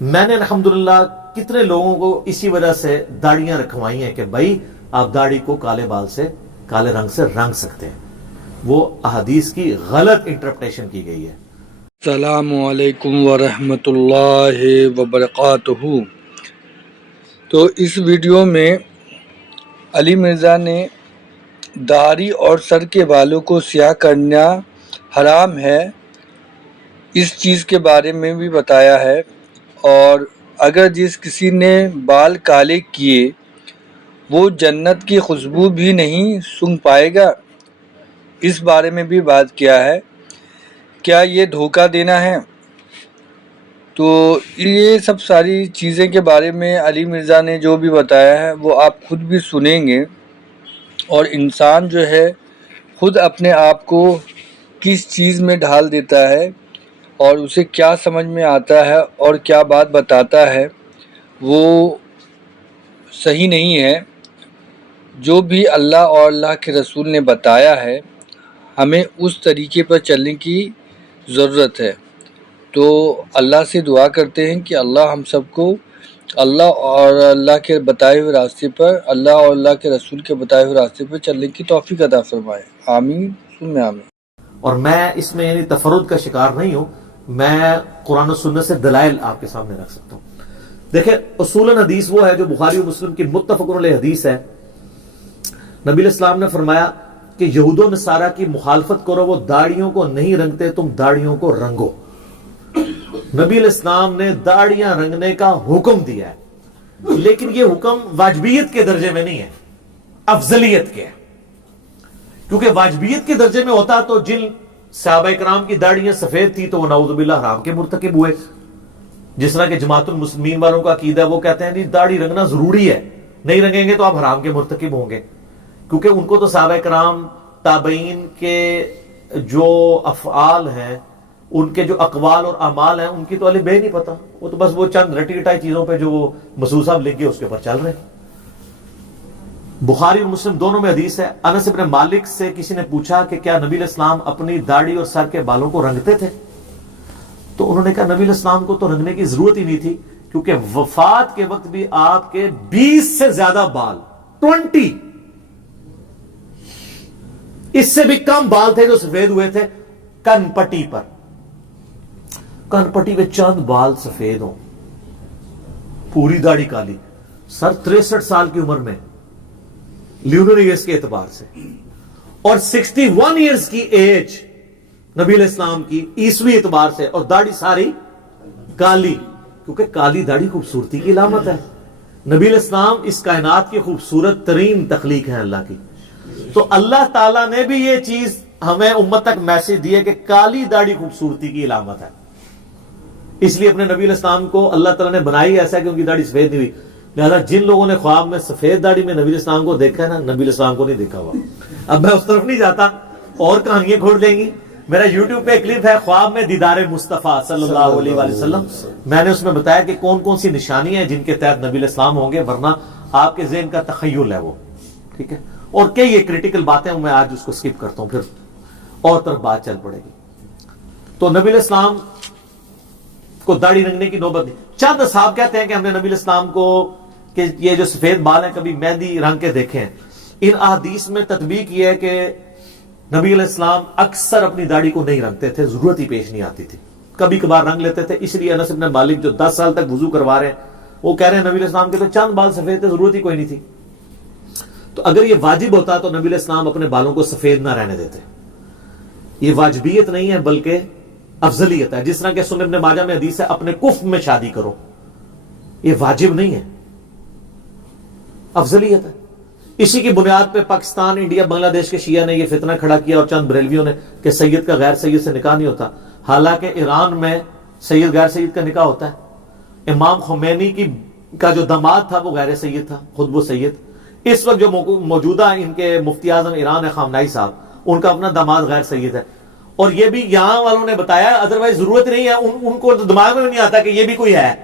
میں نے الحمدللہ کتنے لوگوں کو اسی وجہ سے داڑیاں رکھوائی ہیں کہ بھائی آپ داڑھی کو کالے بال سے کالے رنگ سے رنگ سکتے ہیں، وہ احادیث کی غلط انٹرپریٹیشن کی گئی ہے۔ السلام علیکم ورحمۃ اللہ وبرکاتہ۔ تو اس ویڈیو میں علی مرزا نے داڑھی اور سر کے بالوں کو سیاہ کرنا حرام ہے اس چیز کے بارے میں بھی بتایا ہے، اور اگر جس کسی نے بال کالے کیے وہ جنت کی خوشبو بھی نہیں سونگھ پائے گا، اس بارے میں بھی بات کیا ہے۔ کیا یہ دھوکہ دینا ہے؟ تو یہ سب ساری چیزیں کے بارے میں علی مرزا نے جو بھی بتایا ہے وہ آپ خود بھی سنیں گے، اور انسان جو ہے خود اپنے آپ کو کس چیز میں ڈھال دیتا ہے اور اسے کیا سمجھ میں آتا ہے اور کیا بات بتاتا ہے وہ صحیح نہیں ہے۔ جو بھی اللہ اور اللہ کے رسول نے بتایا ہے ہمیں اس طریقے پر چلنے کی ضرورت ہے۔ تو اللہ سے دعا کرتے ہیں کہ اللہ ہم سب کو اللہ اور اللہ کے بتائے ہوئے راستے پر، اللہ اور اللہ کے رسول کے بتائے ہوئے راستے پر چلنے کی توفیق عطا فرمائے۔ آمین ثم آمین۔ اور میں اس میں یعنی تفرد کا شکار نہیں ہوں، میں قرآن و سنت سے دلائل آپ کے سامنے رکھ سکتا ہوں۔ دیکھیں اصول حدیث وہ ہے جو بخاری و مسلم کی متفق علیہ حدیث ہے۔ نبی علیہ السلام نے فرمایا کہ یہود و نصارہ کی مخالفت کرو، وہ داڑیوں کو نہیں رنگتے، تم داڑیوں کو رنگو۔ نبی علیہ السلام نے داڑیاں رنگنے کا حکم دیا ہے، لیکن یہ حکم واجبیت کے درجے میں نہیں ہے، افضلیت کے ہے۔ کیونکہ واجبیت کے درجے میں ہوتا تو جن صحابہ کرام کی داڑیاں سفید تھی تو وہ نعوذ باللہ حرام کے مرتکب ہوئے، جس طرح کہ جماعت المسلمین والوں کا عقیدہ ہے، وہ کہتے ہیں نہیں داڑھی رنگنا ضروری ہے، نہیں رنگیں گے تو آپ حرام کے مرتکب ہوں گے، کیونکہ ان کو تو صحابہ کرام تابعین کے جو افعال ہیں، ان کے جو اقوال اور اعمال ہیں، ان کی تو الف بے نہیں پتہ، وہ تو بس وہ چند رٹی رٹائی چیزوں پہ جو وہ مسعود صاحب لکھ گئے اس کے اوپر چل رہے ہیں۔ بخاری اور مسلم دونوں میں حدیث ہے، انس بن مالک سے کسی نے پوچھا کہ کیا نبی علیہ السلام اپنی داڑھی اور سر کے بالوں کو رنگتے تھے؟ تو انہوں نے کہا نبی علیہ السلام کو تو رنگنے کی ضرورت ہی نہیں تھی، کیونکہ وفات کے وقت بھی آپ کے 20 سے زیادہ بال، 20 اس سے بھی کم بال تھے جو سفید ہوئے تھے کن پٹی پر۔ کن پٹی پہ چند بال سفید ہوں، پوری داڑھی کالی، سر 63 سال کی عمر میں لیونر ایئرز کے اعتبار سے، اور 61 ایئرز کی ایج نبی علیہ السلام کی عیسوی اعتبار سے، اور داڑھی ساری کالی، کیونکہ کالی داڑھی خوبصورتی کی علامت ہے۔ نبی علیہ السلام اس کائنات کی خوبصورت ترین تخلیق ہے اللہ کی، تو اللہ تعالیٰ نے بھی یہ چیز ہمیں امت تک میسج دی ہے کہ کالی داڑھی خوبصورتی کی علامت ہے۔ اس لیے اپنے نبی علیہ السلام کو اللہ تعالیٰ نے بنائی ایسا کہ ان کی داڑھی سفید نہیں ہوئی، لہذا جن لوگوں نے خواب میں سفید داڑھی میں نبی علیہ السلام کو دیکھا ہے نا، نبی علیہ السلام کو نہیں دیکھا ہوا۔ اب میں اس طرف نہیں جاتا، اور کہانیاں کھول دیں گی۔ میرا یوٹیوب پہ کلپ ہے خواب میں دیدار مصطفیٰ صلی اللہ علیہ وآلہ وسلم، میں نے اس میں بتایا کہ کون کون سی نشانیاں ہیں جن کے تحت نبی علیہ السلام ہوں گے، ورنہ آپ کے ذہن کا تخیل ہے وہ، ٹھیک ہے۔ اور کئی یہ کریٹیکل باتیں میں آج اس کو سکپ کرتا ہوں، پھر اور طرف بات چل پڑے گی۔ تو نبی علیہ السلام کو داڑھی رنگنے کی نوبت نہیں۔ چند اصحاب کہتے ہیں کہ ہم نے نبی علیہ السلام کو کہ یہ جو سفید بال ہیں کبھی مہندی رنگ کے دیکھے ہیں۔ ان احادیث میں تطبیق یہ ہے کہ نبی علیہ السلام اکثر اپنی داڑھی کو نہیں رنگتے تھے، ضرورت ہی پیش نہیں آتی تھی، کبھی کبھار رنگ لیتے تھے۔ اس لیے انس بن مالک جو 10 سال تک وضو کروا رہے ہیں وہ کہہ رہے ہیں نبی علیہ السلام کے تو چند بال سفید تھے، ضرورت ہی کوئی نہیں تھی۔ تو اگر یہ واجب ہوتا تو نبی علیہ السلام اپنے بالوں کو سفید نہ رہنے دیتے۔ یہ واجبیت نہیں ہے بلکہ افضلیت ہے، جس طرح کہ سنن ابن ماجہ میں حدیث ہے اپنے کف میں شادی کرو، یہ واجب نہیں ہے، افضلیت ہے۔ اسی کی بنیاد پہ پاکستان، انڈیا، بنگلہ دیش کے شیعہ نے یہ فتنہ کھڑا کیا، اور چند بریلویوں نے، کہ سید کا غیر سید سے نکاح نہیں ہوتا، حالانکہ ایران میں سید غیر سید کا نکاح ہوتا ہے۔ امام خمینی کا جو داماد تھا وہ غیر سید تھا، خود وہ سید۔ اس وقت جو موجودہ ان کے مفتی اعظم ایران ہے خامنائی صاحب، ان کا اپنا داماد غیر سید ہے، اور یہ بھی یہاں والوں نے بتایا، ادروائز ضرورت نہیں ہے، ان کو دماغ میں نہیں آتا کہ یہ بھی کوئی ہے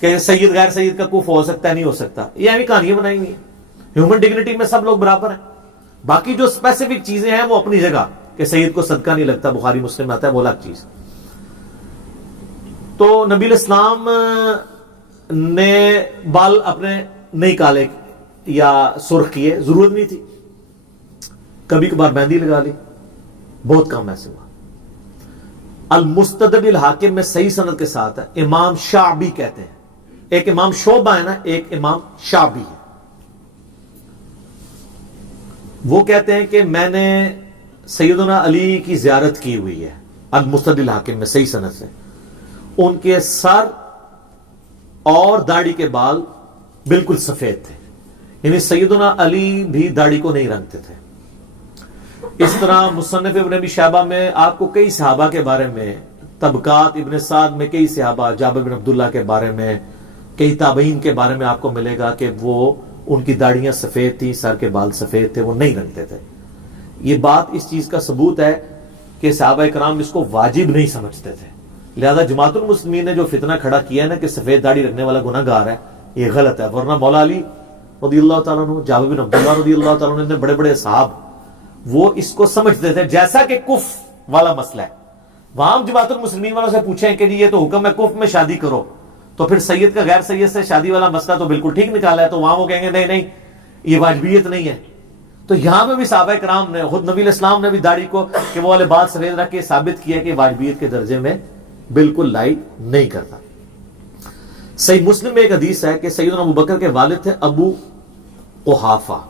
کہ سید غیر سید کا کف ہو سکتا ہے، نہیں ہو سکتا، یہ ابھی کہانیاں بنائی ہوئی ہیں۔ ہیومن ڈگنیٹی میں سب لوگ برابر ہیں، باقی جو اسپیسیفک چیزیں ہیں وہ اپنی جگہ، کہ سید کو صدقہ نہیں لگتا، بخاری مسلم میں آتا ہے، وہ الگ چیز۔ تو نبی الاسلام نے بال اپنے نہیں کالے یا سرخ کیے، ضرورت نہیں تھی، کبھی کبھار مہندی لگا لی، بہت کم ایسے ہوا۔ المستدرک الحاکم میں صحیح سند کے ساتھ ہے، امام شعبی کہتے ہیں، ایک امام شعبہ ہے نا، ایک امام شعبی ہے، وہ کہتے ہیں کہ میں نے سیدنا علی کی زیارت کی ہوئی ہے، المستدرک الحاکم میں صحیح سند سے، ان کے سر اور داڑھی کے بال بالکل سفید تھے، یعنی سیدنا علی بھی داڑھی کو نہیں رنگتے تھے۔ اس طرح مصنف ابن ابی شیبہ میں آپ کو کئی صحابہ کے بارے میں، طبقات ابن سعد میں کئی صحابہ، جابر بن عبداللہ کے بارے میں، کئی تابعین کے بارے میں آپ کو ملے گا کہ وہ ان کی داڑیاں سفید تھیں، سر کے بال سفید تھے، وہ نہیں رنگتے تھے۔ یہ بات اس چیز کا ثبوت ہے کہ صحابہ کرام اس کو واجب نہیں سمجھتے تھے، لہذا جماعت المسلمین نے جو فتنہ کھڑا کیا ہے نا کہ سفید داڑھی رکھنے والا گناہ گار ہے، یہ غلط ہے۔ ورنہ مولا علی رضی اللہ تعالیٰ عنہ، جابر بن عبداللہ رضی اللہ تعالیٰ عنہ، بڑے بڑے صحاب وہ اس کو سمجھتے تھے، جیسا کہ کف والا مسئلہ ہے، وہاں جماعت المسلمین والوں سے پوچھیں کہ جی یہ تو حکم ہے کف میں شادی کرو، تو پھر سید کا غیر سید سے شادی والا مسئلہ تو بالکل ٹھیک نکالا ہے، تو وہاں وہ کہیں گے نہیں نہیں یہ واجبیت نہیں ہے۔ تو یہاں پہ بھی صحابہ کرام نے، خود نبی الاسلام نے بھی داڑھی کو کہ وہ والے بال سفید رکھ کے ثابت کیا کہ واجبیت کے درجے میں بالکل لائق نہیں کرتا۔ صحیح مسلم میں ایک حدیث ہے کہ سیدنا ابو بکر کے والد تھے ابو قحافہ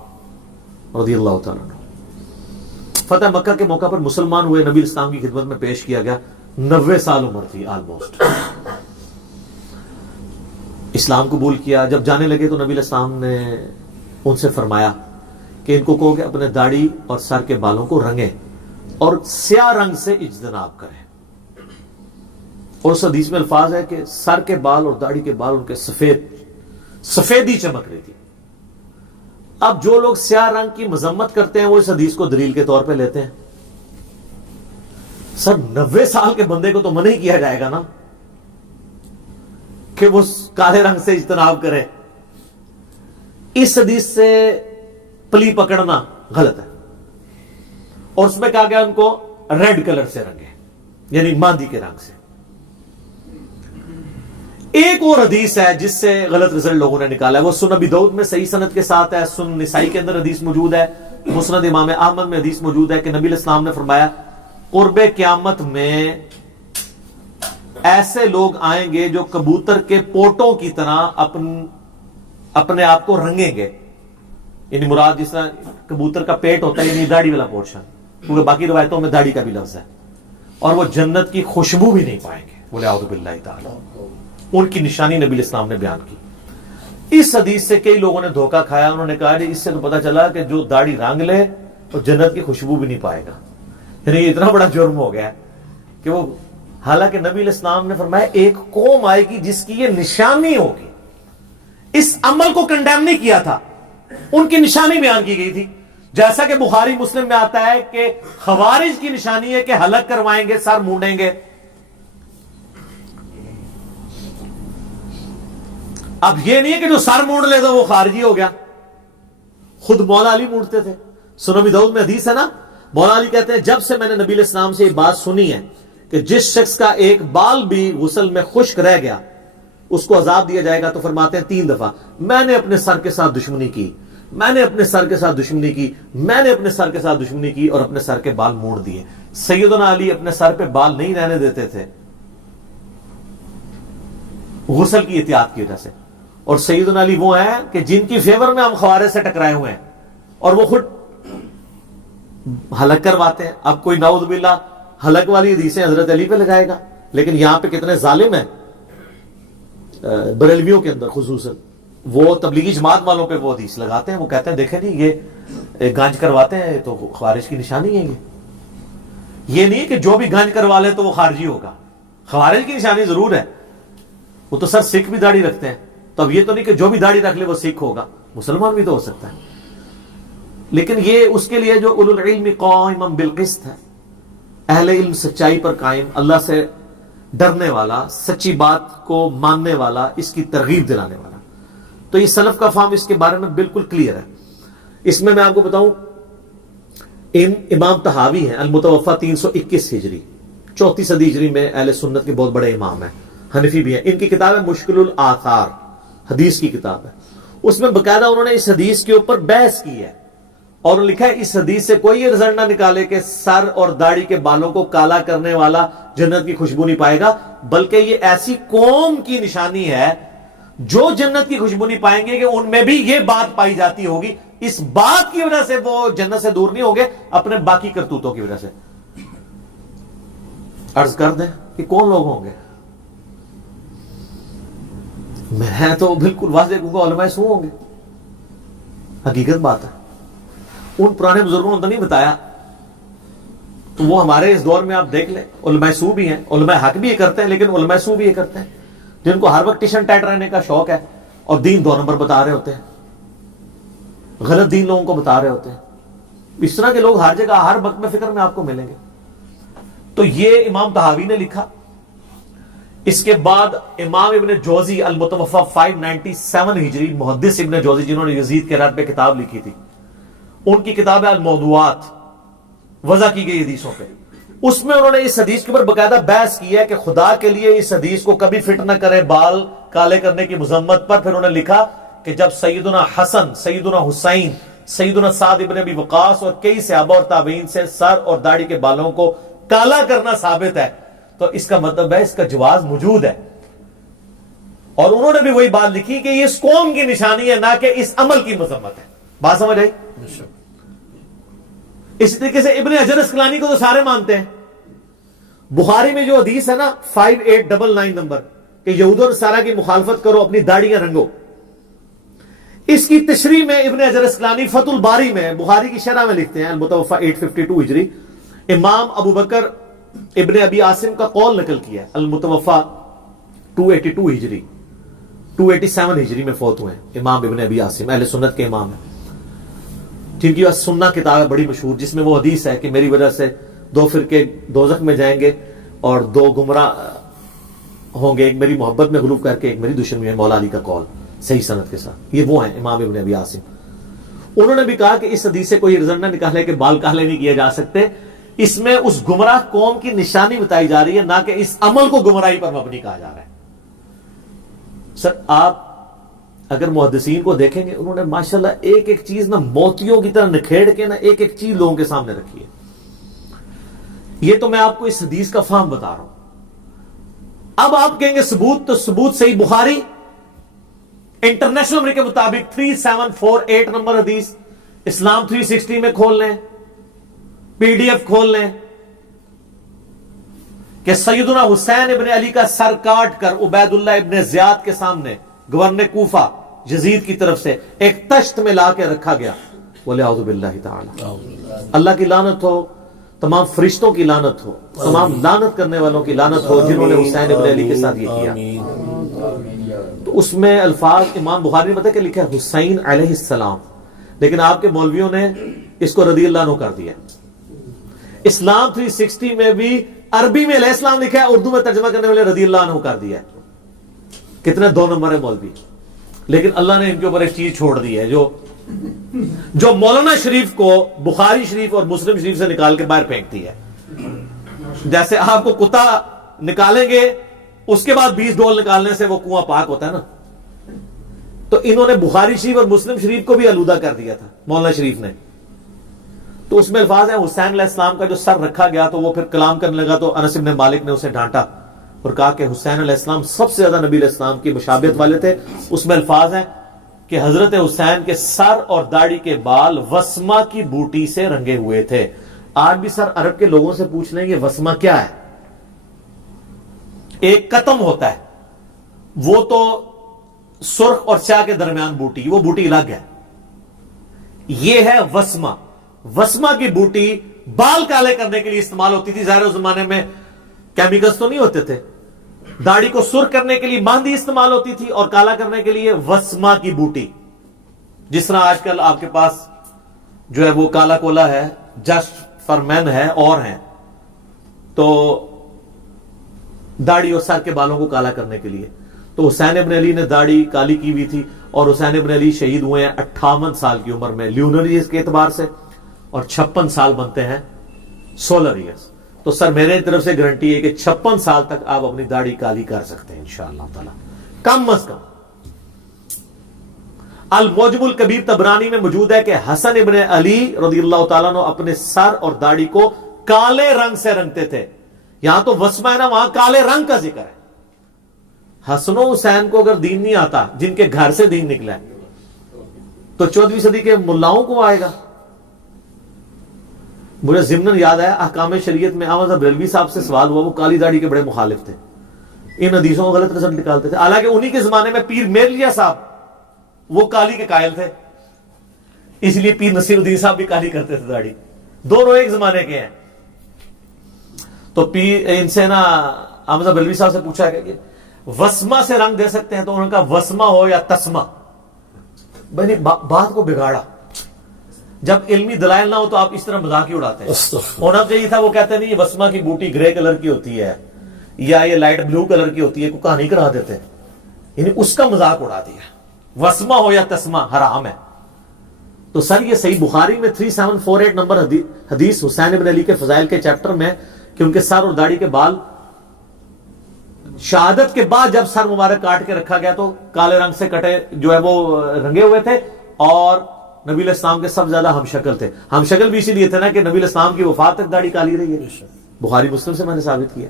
رضی اللہ تعالیٰ عنہ، فتح مکہ کے موقع پر مسلمان ہوئے، نبی اسلام کی خدمت میں پیش کیا گیا، 90 سال عمر تھی آلموسٹ، اسلام قبول کیا۔ جب جانے لگے تو نبی اسلام نے ان سے فرمایا کہ ان کو کہو کہ اپنے داڑھی اور سر کے بالوں کو رنگیں اور سیاہ رنگ سے اجتناب کریں، اور اس حدیث میں الفاظ ہے کہ سر کے بال اور داڑھی کے بال ان کے سفیدی چمک رہی تھی۔ اب جو لوگ سیاہ رنگ کی مذمت کرتے ہیں وہ اس حدیث کو دلیل کے طور پہ لیتے ہیں۔ سر 90 سال کے بندے کو تو منع ہی کیا جائے گا نا کہ وہ کالے رنگ سے اجتناب کرے، اس حدیث سے پلی پکڑنا غلط ہے، اور اس میں کہا گیا ان کو ریڈ کلر سے رنگے، یعنی ماندی کے رنگ سے۔ ایک اور حدیث ہے جس سے غلط رزلٹ لوگوں نے نکالا ہے، وہ سنن ابی داؤد میں صحیح سند کے ساتھ ہے، سنن نسائی کے اندر حدیث موجود ہے، مسند امام احمد میں حدیث موجود ہے کہ نبی علیہ السلام نے فرمایا قرب قیامت میں ایسے لوگ آئیں گے جو کبوتر کے پوٹوں کی طرح اپنے آپ کو رنگیں گے، یعنی مراد جس طرح کبوتر کا پیٹ ہوتا ہے یعنی داڑھی والا پورشن، کیونکہ باقی روایتوں میں داڑھی کا بھی لفظ ہے، اور وہ جنت کی خوشبو بھی نہیں پائیں گے، بولے اعوذ باللہ تعالی۔ ان کی نشانی نبی علیہ السلام نے بیان کی۔ اس حدیث سے کئی لوگوں نے دھوکہ کھایا، انہوں نے کہا کہ اس سے تو پتا چلا کہ جو داڑھی رنگ لے تو جنت کی خوشبو بھی نہیں پائے گا، یعنی یہ اتنا بڑا جرم ہو گیا کہ وہ، حالانکہ نبی علیہ السلام نے فرمایا ایک قوم آئے گی جس کی یہ نشانی ہوگی، اس عمل کو کنڈیم نہیں کیا تھا، ان کی نشانی بیان کی گئی تھی، جیسا کہ بخاری مسلم میں آتا ہے کہ خوارج کی نشانی ہے کہ حلق کروائیں گے، سر مونڈیں گے۔ اب یہ نہیں ہے کہ جو سر مونڈ لے تو وہ خارجی ہو گیا، خود مولا علی مونڈتے تھے، سنن ابی داؤد میں حدیث ہے نا، مولا علی کہتے ہیں جب سے میں نے نبی علیہ السلام سے یہ بات سنی ہے کہ جس شخص کا ایک بال بھی غسل میں خشک رہ گیا اس کو عذاب دیا جائے گا، تو فرماتے ہیں 3 دفعہ میں نے اپنے سر کے ساتھ دشمنی کی، میں نے اپنے سر کے ساتھ دشمنی کی، میں نے اپنے سر کے ساتھ دشمنی کی، اور اپنے سر کے بال موڑ دیے۔ سیدنا علی اپنے سر پہ بال نہیں رہنے دیتے تھے غسل کی احتیاط کی وجہ سے، اور سیدنا علی وہ ہیں کہ جن کی فیور میں ہم خوارج سے ٹکرائے ہوئے ہیں، اور وہ خود حلق کرواتے ہیں۔ اب کوئی نعوذ باللہ حلق والی حدیثیں حضرت علی پہ لگائے گا، لیکن یہاں پہ کتنے ظالم ہیں بریلویوں کے اندر خصوصاً، وہ تبلیغی جماعت والوں پہ وہ حدیث لگاتے ہیں، وہ کہتے ہیں دیکھیں جی یہ گانج کرواتے ہیں تو خوارج کی نشانی ہے۔ یہ نہیں ہے کہ جو بھی گانج کروا لے تو وہ خارجی ہوگا، خوارج کی نشانی ضرور ہے، وہ تو سر سکھ بھی داڑھی رکھتے ہیں، تو اب یہ تو نہیں کہ جو بھی داڑھی رکھ لے وہ سکھ ہوگا، مسلمان بھی تو ہو سکتا ہے، لیکن یہ اس کے لیے جو اولو العلم قائما بالقسط ہے، اہل علم سچائی پر قائم، اللہ سے ڈرنے والا، سچی بات کو ماننے والا، اس کی ترغیب دلانے والا، تو یہ سلف کا فہم اس کے بارے میں بالکل کلیئر ہے۔ اس میں آپ کو بتاؤں، امام طحاوی ہیں المتوفا 321 ہجری، 34 صدی ہجری میں اہل سنت کے بہت بڑے امام ہیں، حنفی بھی ہیں. ان کی کتاب ہے مشکل الآثار، حدیث کی کتاب ہے. اس میں باقاعدہ انہوں نے اس حدیث کے اوپر بحث کی ہے اور لکھا ہے اس حدیث سے کوئی یہ رزلٹ نہ نکالے کہ سر اور داڑھی کے بالوں کو کالا کرنے والا جنت کی خوشبو نہیں پائے گا، بلکہ یہ ایسی قوم کی نشانی ہے جو جنت کی خوشبو نہیں پائیں گے کہ ان میں بھی یہ بات پائی جاتی ہوگی. اس بات کی وجہ سے وہ جنت سے دور نہیں ہوں گے، اپنے باقی کرتوتوں کی وجہ سے. عرض کر دیں کہ کون لوگ ہوں گے؟ میں تو بالکل واضح کہوں گا علماء سو ہوں گے. حقیقت بات ہے. ان پرانے بزرگوں نے تو نہیں بتایا، تو وہ ہمارے اس دور میں آپ دیکھ لیں علماء سو بھی ہیں، علماء حق بھی یہ کرتے ہیں، لیکن علماء سو بھی یہ کرتے ہیں جن کو ہر وقت ٹیشن ٹائٹ رہنے کا شوق ہے اور دین 2 نمبر بتا رہے ہوتے ہیں، غلط دین لوگوں کو بتا رہے ہوتے ہیں. اس طرح کے لوگ ہر جگہ ہر وقت میں فکر میں آپ کو ملیں گے. تو یہ امام طحاوی نے لکھا. اس کے بعد امام ابن جوزی المتوفا 597 ہجری، محدث ابن جوزی جنہوں نے یزید کے رد پہ کتاب لکھی تھی، ان کی کتاب ہے الموضوعات، وضع کی گئی حدیثوں پہ. اس میں انہوں نے اس حدیث کے اوپر باقاعدہ بحث کی ہے کہ خدا کے لیے اس حدیث کو کبھی فٹ نہ کرے بال کالے کرنے کی مذمت پر. پھر انہوں نے لکھا کہ جب سیدنا حسن، سیدنا حسین، سیدنا سعد ابن ابی وقاص اور کئی صحابہ اور تابعین سے سر اور داڑھی کے بالوں کو کالا کرنا ثابت ہے، تو اس کا مطلب ہے اس کا جواز موجود ہے. اور انہوں نے بھی وہی بات لکھی کہ یہ اس قوم کی نشانی ہے، نہ کہ اس عمل کی مذمت ہے. بات سمجھ آئی؟ اسی طریقے سے ابن حجر اسقلانی کو تو سارے مانتے ہیں. بخاری میں جو حدیث ہے نا 5899 نمبر کہ یہود و نصارہ کی مخالفت کرو، اپنی داڑیاں رنگو، اس کی تشریح میں ابن حجر اسقلانی فتح الباری میں بخاری کی شرح میں لکھتے ہیں، المتوفا 852 ہجری، امام ابو بکر ابن ابی عاصم کا قول نقل کیا ہے، المتوفا 282 ہجری، 287 ہجری میں فوت ہوئے ہیں امام ابن ابی عاصم، اہل سنت کے امام ہیں جن کی سنہ کتاب ہے بڑی مشہور، جس میں وہ حدیث ہے کہ میری وجہ سے 2 فرقے دوزخ میں جائیں گے اور 2 گمراہ ہوں گے، ایک میری محبت میں غلو کر کے، ایک میری دشمنی میں. مولا علی کا قول صحیح سند کے ساتھ. یہ وہ ہیں امام ابن ابی عاصم. انہوں نے بھی کہا کہ اس حدیث سے کوئی رزلٹ نہ نکالے کہ بال کالے نہیں کیے جا سکتے، اس میں اس گمراہ قوم کی نشانی بتائی جا رہی ہے، نہ کہ اس عمل کو گمراہی پر مبنی کہا جا رہا ہے. سر آپ اگر محدثین کو دیکھیں گے، انہوں نے ماشاءاللہ ایک ایک چیز نہ موتیوں کی طرح نکھیڑ کے نہ ایک ایک چیز لوگوں کے سامنے رکھی ہے. یہ تو میں آپ کو اس حدیث کا فہم بتا رہا ہوں. اب آپ کہیں گے ثبوت، تو ثبوت صحیح بخاری انٹرنیشنل نمبر کے مطابق 3748 نمبر حدیث، اسلام 360 میں کھول لیں، PDF کھول لیں کہ سیدنا حسین ابن علی کا سر کاٹ کر عبید اللہ ابن زیاد کے سامنے گورنر کوفہ یزید کی طرف سے ایک تشت میں لا کے رکھا گیا. وَلِعَوْذُ بِاللَّهِ تعالی. اللہ کی لعنت ہو، تمام فرشتوں کی لعنت ہو، تمام لعنت کرنے والوں کی لعنت ہو جنہوں نے حسین ابن علی کے ساتھ یہ کیا. تو اس میں الفاظ امام بخاری نے بتا کہ لکھا ہے حسین علیہ السلام، لیکن آپ کے مولویوں نے اس کو رضی اللہ عنہ کر دیا. اسلام 360 میں بھی عربی میں علیہ السلام لکھا ہے، اردو میں ترجمہ کرنے والے رضی اللہ عنہ کر دیا ہے. کتنے 2 نمبر ہے مولوی. لیکن اللہ نے ان کے اوپر ایک چیز چھوڑ دی ہے جو مولانا شریف کو بخاری شریف اور مسلم شریف سے نکال کے باہر پھینکتی ہے. جیسے آپ کو کتا نکالیں گے اس کے بعد 20 ڈول نکالنے سے وہ کنواں پاک ہوتا ہے نا، تو انہوں نے بخاری شریف اور مسلم شریف کو بھی آلودہ کر دیا تھا مولانا شریف نے. تو اس میں الفاظ ہیں حسین علیہ السلام کا جو سر رکھا گیا تو وہ پھر کلام کرنے لگا، تو انس بن مالک نے اسے ڈانٹا اور کہا کہ حسین علیہ السلام سب سے زیادہ نبی علیہ السلام کی مشابہت والے تھے. اس میں الفاظ ہیں کہ حضرت حسین کے سر اور داڑھی کے بال وسما کی بوٹی سے رنگے ہوئے تھے. آج بھی سر عرب کے لوگوں سے پوچھ لیں گے وسما کیا ہے. ایک قطم ہوتا ہے، وہ تو سرخ اور سیاہ کے درمیان بوٹی، وہ بوٹی الگ ہے. یہ ہے وسما. وسما کی بوٹی بال کالے کرنے کے لیے استعمال ہوتی تھی. ظاہر اس زمانے میں کیمیکلز تو نہیں ہوتے تھے. داڑھی کو سرخ کرنے کے لیے مہندی استعمال ہوتی تھی اور کالا کرنے کے لیے وسما کی بوٹی. جس طرح آج کل آپ کے پاس جو ہے وہ کالا کولا ہے، جسٹ فار مین ہے اور ہیں، تو داڑھی اور سر کے بالوں کو کالا کرنے کے لیے. تو حسین ابن علی نے داڑھی کالی کی ہوئی تھی اور حسین ابن علی شہید ہوئے ہیں 58 سال کی عمر میں لیونر ایئرز کے اعتبار سے، اور 56 سال بنتے ہیں سولر ایئرز. تو سر میرے طرف سے گارنٹی ہے کہ 56 سال تک آپ اپنی داڑھی کالی کر سکتے ہیں انشاءاللہ تعالی، کم از کم۔ المعجم الکبیر طبرانی میں موجود ہے کہ حسن ابن علی رضی اللہ تعالیٰ عنہ اپنے سر اور داڑھی کو کالے رنگ سے رنگتے تھے۔ یہاں تو وسمہ ہے نا، وہاں کالے رنگ کا ذکر ہے۔ حسن و حسین کو اگر دین نہیں آتا، جن کے گھر سے دین نکلا ہے، تو 14ویں صدی کے ملاؤں کو آئے گا؟ مجھے ضمن یاد ہے احکام شریعت میں احمد بریلوی صاحب سے سوال ہوا، وہ کالی داڑھی کے بڑے مخالف تھے، ان حدیثوں کو غلط رزلٹ نکالتے تھے، حالانکہ انہی کے زمانے میں پیر میرلیا صاحب وہ کالی کے قائل تھے، اس لیے پیر نصیر الدین صاحب بھی کالی کرتے تھے داڑھی، دونوں ایک زمانے کے ہیں۔ تو پیر ان سے نا احمد بریلوی صاحب سے پوچھا کہ وسمہ سے رنگ دے سکتے ہیں؟ تو انہوں نے کہا وسمہ ہو یا تسمہ، بھائی بات کو بگاڑا۔ جب علمی دلائل نہ ہو تو آپ اس طرح مذاق ہی اڑاتے ہیں۔ ہونا چاہیے تھا وہ کہتے نہیں، یہ وسمہ کی بوٹی گرے کلر کی ہوتی ہے یا یہ لائٹ بلو کلر کی ہوتی ہے، کوئی کہانی کرا دیتے، یعنی اس کا مذاق اڑا دیا۔ وسمہ ہو یا تسمہ حرام ہے۔ تو سر یہ صحیح بخاری میں 3748 نمبر حدیث حسین ابن علی کے فضائل کے چیپٹر میں کہ ان کے سر اور داڑھی کے بال شہادت کے بعد جب سر مبارک کاٹ کے رکھا گیا تو کالے رنگ سے کٹے جو ہے وہ رنگے ہوئے تھے، اور نبی علیہ السلام کے سب زیادہ ہم شکل تھے۔ ہم شکل بھی اسی لیے تھے نا کہ نبی علیہ السلام کی وفات تک داڑھی کالی رہی ہے، بخاری مسلم سے میں نے ثابت کیا۔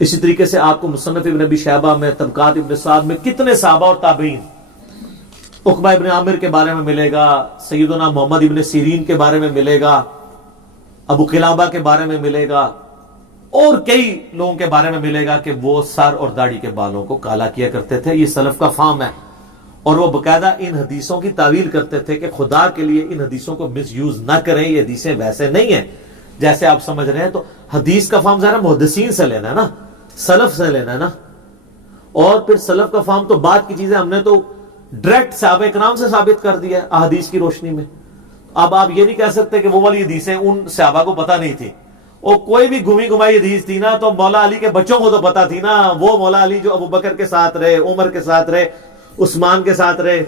اسی طریقے سے آپ کو مصنف ابن ابی شیبہ میں، طبقات ابن سعد میں کتنے صحابہ اور تابعین، عقبہ ابن عامر کے بارے میں ملے گا، سیدنا محمد ابن سیرین کے بارے میں ملے گا، ابو قلابہ کے بارے میں ملے گا، اور کئی لوگوں کے بارے میں ملے گا کہ وہ سر اور داڑھی کے بالوں کو کالا کیا کرتے تھے۔ یہ سلف کا فام ہے، اور وہ باقاعدہ ان حدیثوں کی تعویل کرتے تھے کہ خدا کے لیے ان حدیثوں کو مس یوز نہ کریں، یہ حدیثیں ویسے نہیں ہیں جیسے آپ سمجھ رہے ہیں۔ تو حدیث کا فام ذرا محدثین سے لینا ہے نا، سلف سے لینا ہے نا، اور پھر سلف کا فام تو بعد کی چیزیں ہم نے تو ڈائریکٹ صحابہ کرام سے ثابت کر دیا ہے احادیث کی روشنی میں۔ اب آپ یہ نہیں کہہ سکتے کہ وہ والی حدیثیں ان صحابہ کو پتہ نہیں تھی، اور کوئی بھی گمی گمائی حدیث تھی نا تو مولا علی کے بچوں کو تو پتہ تھی نا، وہ مولا علی جو ابو بکر کے ساتھ رہے، عمر کے ساتھ رہے، عثمان کے ساتھ رہے۔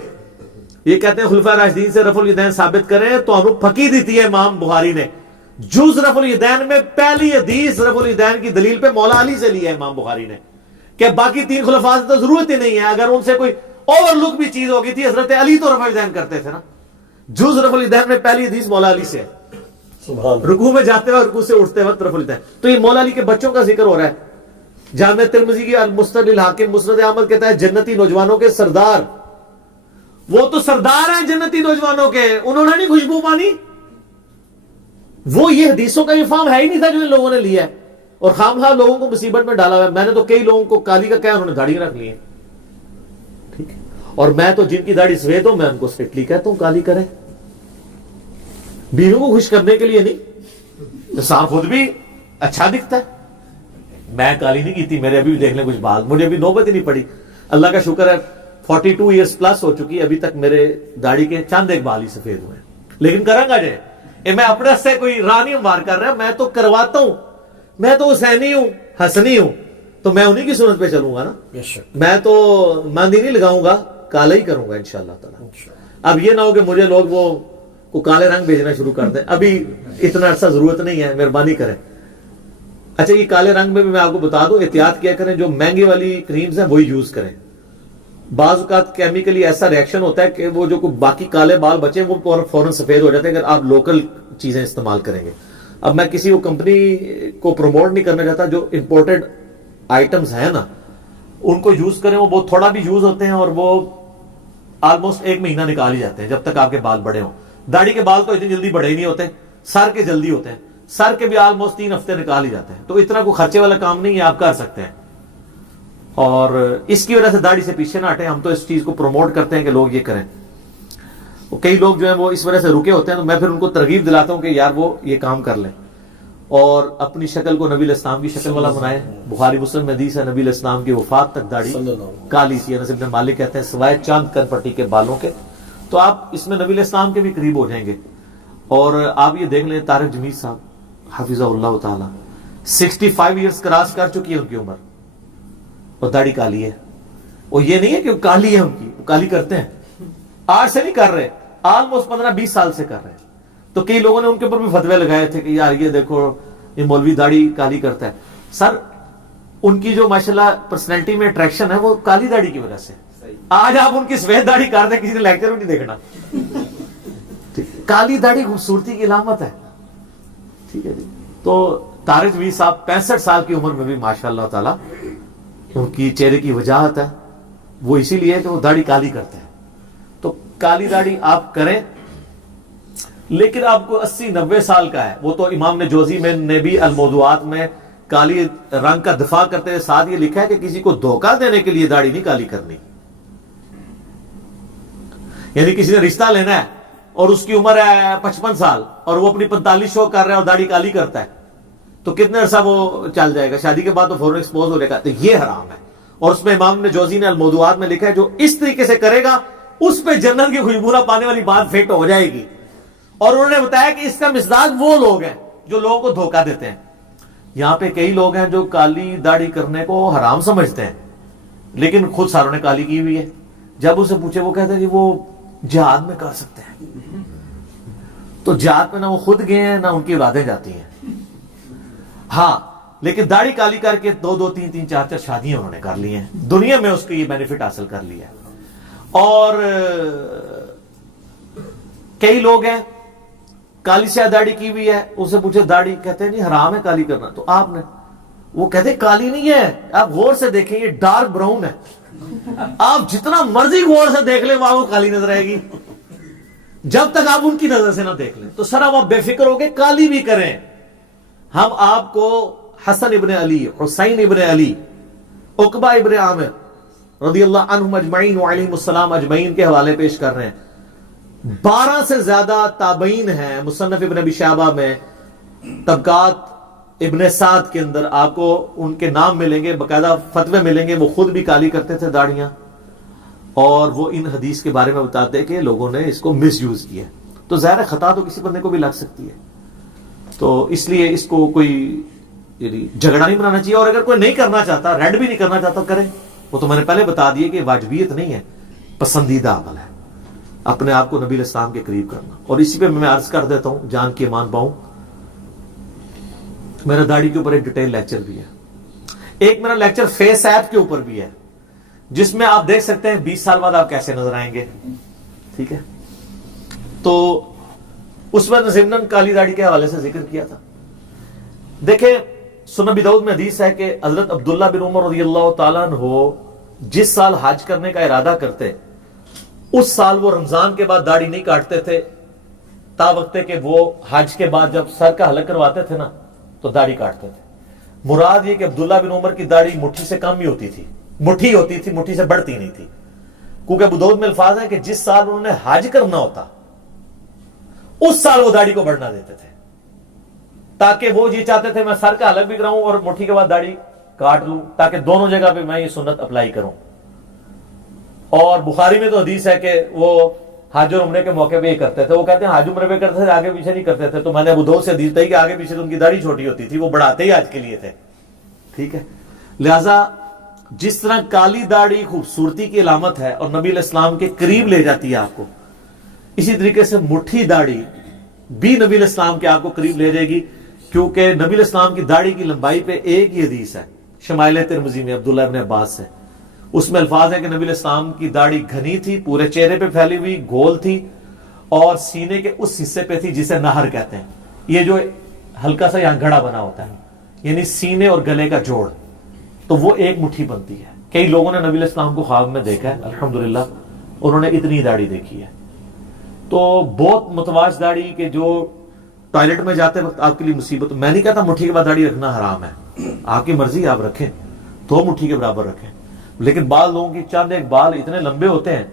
یہ کہتے ہیں خلفاء راشدین سے رفع الیدین ثابت کریں تو ہم پھکی دیتی ہے امام بخاری نے، جز رفع الیدین میں پہلی حدیث رفع الیدین کی دلیل پہ مولا علی سے لی ہے امام بخاری نے، کہ باقی تین خلفاء سے تو ضرورت ہی نہیں ہے، اگر ان سے کوئی اوور لک بھی چیز ہوگی تھی حضرت علی تو رفع الیدین کرتے تھے نا، جز رفع الیدین میں پہلی حدیث مولا علی سے ہے، رکوع میں جاتے ہوئے رکوع سے اٹھتے وقت رفع الیدین۔ تو یہ مولا علی کے بچوں کا ذکر ہو رہا ہے۔ جامع ترمذی کی المسند الحاکم مسند احمد کہتا ہے جنتی نوجوانوں کے سردار، وہ تو سردار ہیں جنتی نوجوانوں کے، انہوں نے نہیں خوشبو پانی، وہ یہ حدیثوں کا یہ فام ہے ہی نہیں تھا جو ان لوگوں نے لیا ہے، اور خام خواہ لوگوں کو مصیبت میں ڈالا ہوا ہے۔ میں نے تو کئی لوگوں کو کالی کا کہا، انہوں نے داڑھی رکھ لی ہے، ٹھیک ہے، اور میں تو جن کی داڑھی سفید ہو میں ان کو اسٹرکٹلی کہتا ہوں کالی کریں، بیویوں کو خوش کرنے کے لیے نہیں، انسان خود بھی اچھا دکھتا ہے۔ میں کالی نہیں کی تھی، میرے ابھی بھی دیکھ لیں کچھ بال، مجھے ابھی نوبت ہی نہیں پڑی، اللہ کا شکر ہے 42 ایئرز پلس ہو چکی، ابھی تک میرے داڑھی کے چند ایک بال ہی سفید ہوئے ہیں، لیکن کروں گا جے میں اپنے سے کوئی راہ نہیں مار کر رہا، میں تو کرواتا ہوں، میں تو حسینی ہوں، حسنی ہوں، تو میں انہی کی سنت پہ چلوں گا نا، میں تو مہندی نہیں لگاؤں گا، کالا ہی کروں گا انشاءاللہ تعالی۔ اب یہ نہ ہو کہ مجھے لوگ وہ کو کالے رنگ بھیجنا شروع کر دیں، ابھی اتنا عرصہ ضرورت نہیں ہے، مہربانی کریں۔ اچھا یہ کالے رنگ میں بھی میں آپ کو بتا دوں، احتیاط کیا کریں، جو مہنگی والی کریمز ہیں وہی یوز کریں، بعض اوقات کیمیکلی ایسا ریئیکشن ہوتا ہے کہ وہ جو باقی کالے بال بچے وہ فوراً سفید ہو جاتے ہیں اگر آپ لوکل چیزیں استعمال کریں گے۔ اب میں کسی کو کمپنی کو پروموٹ نہیں کرنا چاہتا، جو امپورٹڈ آئٹمز ہیں نا ان کو یوز کریں، وہ بہت تھوڑا بھی یوز ہوتے ہیں اور وہ آلموسٹ 1 مہینہ نکال ہی جاتے ہیں جب تک آپ کے بال بڑے ہوں۔ داڑھی کے بال تو اتنی جلدی بڑے ہی نہیں ہوتے، سر کے جلدی ہوتے ہیں، سر کے بھی آلموسٹ 3 ہفتے نکال ہی جاتے ہیں، تو اتنا کوئی خرچے والا کام نہیں ہے، آپ کر سکتے ہیں۔ اور اس کی وجہ سے داڑھی سے پیچھے نہ ہٹیں، ہم تو اس چیز کو پروموٹ کرتے ہیں کہ لوگ یہ کریں۔ کئی لوگ جو ہیں وہ اس وجہ سے رکے ہوتے ہیں، تو میں پھر ان کو ترغیب دلاتا ہوں کہ یار وہ یہ کام کر لیں اور اپنی شکل کو نبی علیہ السلام کی شکل والا بنائیں۔ بخاری مسلم میں حدیث ہے نبی علیہ السلام کی وفات تک داڑھی کالی تھی، انس بن مالک کہتے ہیں سوائے چاند کن پٹی کے بالوں کے، تو آپ اس میں نبی علیہ السلام کے بھی قریب ہو جائیں گے۔ اور آپ یہ دیکھ لیں طارق جمیل صاحب حفظہ اللہ تعالی 65 ایئرز کراس کر چکی ہے ان کی عمر، اور داڑھی کالی ہے، اور یہ نہیں ہے کہ وہ کالی ہے ان کی، وہ کالی کرتے ہیں، آج سے نہیں کر رہے، آلموسٹ 15-20 سال سے کر رہے ہیں، تو کئی لوگوں نے ان کے اوپر بھی فتوے لگائے تھے کہ یار یہ دیکھو یہ مولوی داڑھی کالی کرتا ہے. سر ان کی جو ماشاءاللہ پرسنالٹی میں اٹریکشن ہے وہ کالی داڑھی کی وجہ سے. آج آپ ان کی سفید داڑھی کر دیں کسی نے لیکچر میں نہیں دیکھنا. کالی داڑھی خوبصورتی کی علامت ہے. ٹھیک ہے جی. تو طارق وی صاحب 65 سال کی عمر میں بھی ماشاءاللہ تعالی ان کی چہرے کی وجاہت ہے وہ اسی لیے کہ وہ داڑھی کالی کرتے ہیں. تو کالی داڑھی آپ کریں, لیکن آپ کو 80-90 سال کا ہے. وہ تو امام نے جوزی میں نے بھی الموضوعات میں کالی رنگ کا دفاع کرتے ہوئے ساتھ یہ لکھا ہے کہ کسی کو دھوکہ دینے کے لیے داڑھی نہیں کالی کرنی. یعنی کسی نے رشتہ لینا ہے اور اس کی عمر ہے 55 سال اور وہ اپنی 45 شو کر رہا ہے اور داڑھی کالی کرتا ہے تو کتنے عرصہ وہ چل جائے گا, شادی کے بعد تو فوراً ایکسپوز ہو جائے گا. تو یہ حرام ہے. اور اس میں امام نے جوزی نے الموضوعات میں لکھا ہے جو اس طریقے سے کرے گا اس پہ جنت کی خوشبو پانے والی بات فٹ ہو جائے گی. اور انہوں نے بتایا کہ اس کا مزاج وہ لوگ ہیں جو لوگوں کو دھوکہ دیتے ہیں. یہاں پہ کئی لوگ ہیں جو کالی داڑھی کرنے کو حرام سمجھتے ہیں لیکن خود ساروں نے کالی کی ہوئی ہے. جب اسے پوچھے وہ کہتے ہیں کہ وہ جہاد میں کر سکتے ہیں. تو جہاد میں نہ وہ خود گئے ہیں نہ ان کی اولادیں جاتی ہیں. ہاں لیکن داڑھی کالی کر کے 2-2, 3-3, 4-4 شادیاں انہوں نے کر لی ہیں. دنیا میں اس کو یہ بینیفٹ حاصل کر لیا ہے. اور کئی لوگ ہیں کالی سیاہ داڑھی کی ہوئی ہے, اسے پوچھے داڑھی, کہتے ہیں نہیں حرام ہے کالی کرنا. تو آپ نے وہ کہتے ہیں کالی نہیں ہے, آپ غور سے دیکھیں یہ ڈارک براؤن ہے. آپ جتنا مرضی غور سے دیکھ لیں وہاں وہ کالی نظر آئے گی جب تک آپ ان کی نظر سے نہ دیکھ لیں. تو سر آپ بے فکر ہو کے کالی بھی کریں. ہم آپ کو حسن ابن علی, حسین ابن علی, عقبہ ابن عامر رضی اللہ عنہم اجمعین وعلیہم السلام اجمعین کے حوالے پیش کر رہے ہیں. 12 سے زیادہ تابعین ہیں. مصنف ابن ابی شیبہ میں, طبقات ابن سعد کے اندر آپ کو ان کے نام ملیں گے, باقاعدہ فتوے ملیں گے. وہ خود بھی کالی کرتے تھے داڑیاں اور وہ ان حدیث کے بارے میں بتاتے ہیں کہ لوگوں نے اس کو مس یوز کیا. تو ظاہر خطا تو کسی بندے کو بھی لگ سکتی ہے. تو اس لیے اس کو کوئی جھگڑا نہیں بنانا چاہیے. اور اگر کوئی نہیں کرنا چاہتا, ریڈ بھی نہیں کرنا چاہتا, کرے. وہ تو میں نے پہلے بتا دیا کہ واجبیت نہیں ہے, پسندیدہ عمل ہے اپنے آپ کو نبی الاسلام کے قریب کرنا. اور اسی پہ میں عرض کر دیتا ہوں جان کے ایمان پاؤں, میرا داڑھی کے اوپر ایک ڈیٹیل لیکچر بھی ہے. ایک میرا لیکچر فیس ایپ کے اوپر بھی ہے جس میں آپ دیکھ سکتے ہیں 20 سال بعد آپ کیسے نظر آئیں گے. ٹھیک ہے. تو اس میں ضمن کالی داڑھی کے حوالے سے ذکر کیا تھا. دیکھیں سنن ابی داؤد میں حدیث ہے کہ حضرت عبداللہ بن عمر رضی اللہ تعالیٰ عنہ جس سال حج کرنے کا ارادہ کرتے اس سال وہ رمضان کے بعد داڑھی نہیں کاٹتے تھے تا وقت کہ وہ حج کے بعد جب سر کا حلق کرواتے تھے نا تو داڑھی کاٹتے تھے. مراد یہ کہ عبداللہ بن عمر کی داڑھی مٹھی سے کم ہی ہوتی تھی, مٹھی ہوتی تھی, مٹھی سے بڑھتی نہیں تھی. کیونکہ ابو داؤد میں الفاظ ہے کہ جس سال انہوں نے حج کرنا ہوتا اس سال وہ داڑھی کو بڑھنا دیتے تھے تاکہ وہ یہ چاہتے تھے میں سر کا حلق بھی کراؤں اور مٹھی کے بعد داڑھی کاٹ لوں تاکہ دونوں جگہ پہ میں یہ سنت اپلائی کروں. اور بخاری میں تو حدیث ہے کہ وہ حج اور عمرے کے موقع پہ یہ کرتے تھے. وہ کہتے ہیں حج عمرے پہ کرتے تھے, آگے پیچھے نہیں کرتے تھے. تو میں نے ابو داؤد سے حدیث دی کہ آگے پیچھے تو ان کی داڑھی چھوٹی ہوتی تھی, وہ بڑھاتے ہی حج کے لیے تھے. ٹھیک ہے. لہذا جس طرح کالی داڑھی خوبصورتی کی علامت ہے اور نبی علیہ السلام کے قریب لے جاتی ہے آپ کو, اسی طریقے سے مٹھی داڑھی بھی نبی علیہ السلام کے آپ کو قریب لے جائے گی. کیونکہ نبی علیہ السلام کی داڑھی کی لمبائی پہ ایک ہی حدیث ہے شمائل ترمذی میں عبداللہ ابن عباس سے. اس میں الفاظ ہے کہ نبی علیہ السلام کی داڑھی گھنی تھی, پورے چہرے پہ پھیلی ہوئی, گول تھی اور سینے کے اس حصے پہ تھی جسے نہر کہتے ہیں. یہ جو ہلکا سا یہاں گھڑا بنا ہوتا ہے یعنی سینے اور گلے کا جوڑ, تو وہ ایک مٹھی بنتی ہے. کئی لوگوں نے نبی علیہ السلام کو خواب میں دیکھا ہے, الحمدللہ انہوں نے اتنی داڑھی دیکھی ہے. تو بہت متواش داڑھی کہ جو ٹوائلٹ میں جاتے وقت آپ کے لیے مصیبت. میں نہیں کہتا مٹھی کے بعد داڑھی رکھنا حرام ہے, آپ کی مرضی, آپ رکھیں, 2 مٹھی کے برابر رکھیں. لیکن بعض لوگوں کی چند ایک بال اتنے لمبے ہوتے ہیں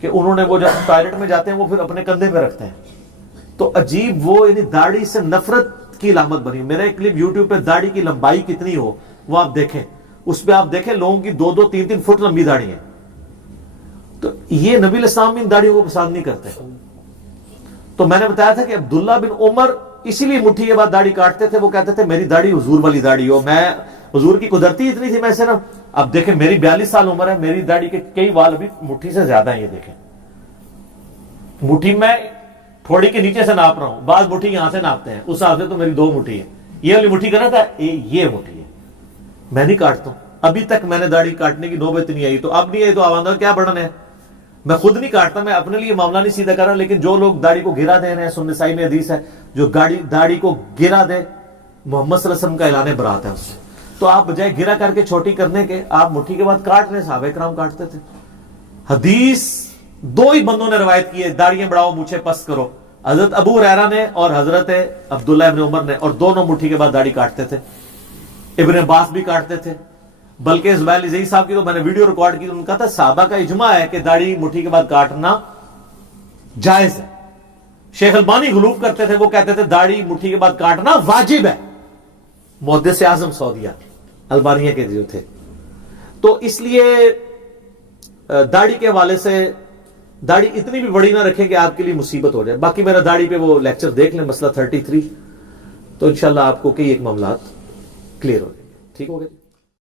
کہ انہوں نے وہ جب ٹوائلٹ میں جاتے ہیں وہ پھر اپنے کندھے پہ رکھتے ہیں. تو عجیب, وہ یعنی داڑھی سے نفرت کی علامت بنی. میرا ایک کلپ یوٹیوب پہ داڑھی کی لمبائی کتنی ہو وہ آپ دیکھیں, اس پہ آپ دیکھیں لوگوں کی 2-2, 3-3 فٹ لمبی داڑھی ہے. تو یہ نبی علیہ السلام ان داڑھیوں کو پسند نہیں کرتے. تو میں نے بتایا تھا کہ عبداللہ بن عمر اسی لیے مٹھی کے بعد داڑھی کاٹتے تھے. وہ کہتے تھے میری داڑھی حضور والی داڑھی ہو. میں حضور کی قدرتی اتنی تھی میں صرف, اب دیکھیں میری 42 سال عمر ہے, میری داڑھی کے کئی وال ابھی مٹھی سے زیادہ ہیں. یہ دیکھیں مٹھی میں تھوڑی کے نیچے سے ناپ رہا ہوں, بعض مٹھی یہاں سے ناپتے ہیں, اس حساب سے تو میری 2 مٹھی ہے. یہ والی مٹھی کرنا تھا, یہ مٹھی ہے. میں نہیں کاٹتا ہوں, ابھی تک میں نے داڑھی کاٹنے کی نوبت نہیں آئی, تو اب نہیں آئی تو آواندہ کیا بڑھن ہے. میں خود نہیں کاٹتا, میں اپنے لیے معاملہ نہیں سیدھا کر رہا, لیکن جو لوگ داڑھی کو گرا دے رہے ہیں, سنن نسائی میں حدیث ہے, جو داڑھی کو گرا دے محمد صلی اللہ علیہ وسلم کا اعلان برات ہے اس سے. تو آپ بجائے گرا کر کے چھوٹی کرنے کے آپ مٹھی کے بعد کاٹ رہے, صحابہ کرام کاٹتے تھے. حدیث 2 ہی بندوں نے روایت کی ہے, داڑیاں بڑھاؤ مجھے پس کرو, حضرت ابو ہریرہ نے اور حضرت عبداللہ ابن عمر نے, اور دونوں مٹھی کے بعد داڑھی کاٹتے تھے. ابن عباس بھی کاٹتے تھے, بلکہ اسماعیل زئی صاحب کی تو میں نے ویڈیو ریکارڈ کی, انہوں نے کہا تھا صحابہ کا اجماع ہے کہ داڑھی مٹھی کے بعد کاٹنا جائز ہے. شیخ البانی غلوف کرتے تھے, وہ کہتے تھے داڑھی مٹھی کے بعد کاٹنا واجب ہے. محدث اعظم سعودیہ البانیہ کے جو تھے. تو اس لیے داڑھی کے حوالے سے داڑھی اتنی بھی بڑی نہ رکھیں کہ آپ کے لیے مصیبت ہو جائے. باقی میرا داڑھی پہ وہ لیکچر دیکھ لیں, مسئلہ 33, تو انشاءاللہ آپ کو کئی ایک معاملات کلیئر ہو جائیں گے. ٹھیک ہو گئے.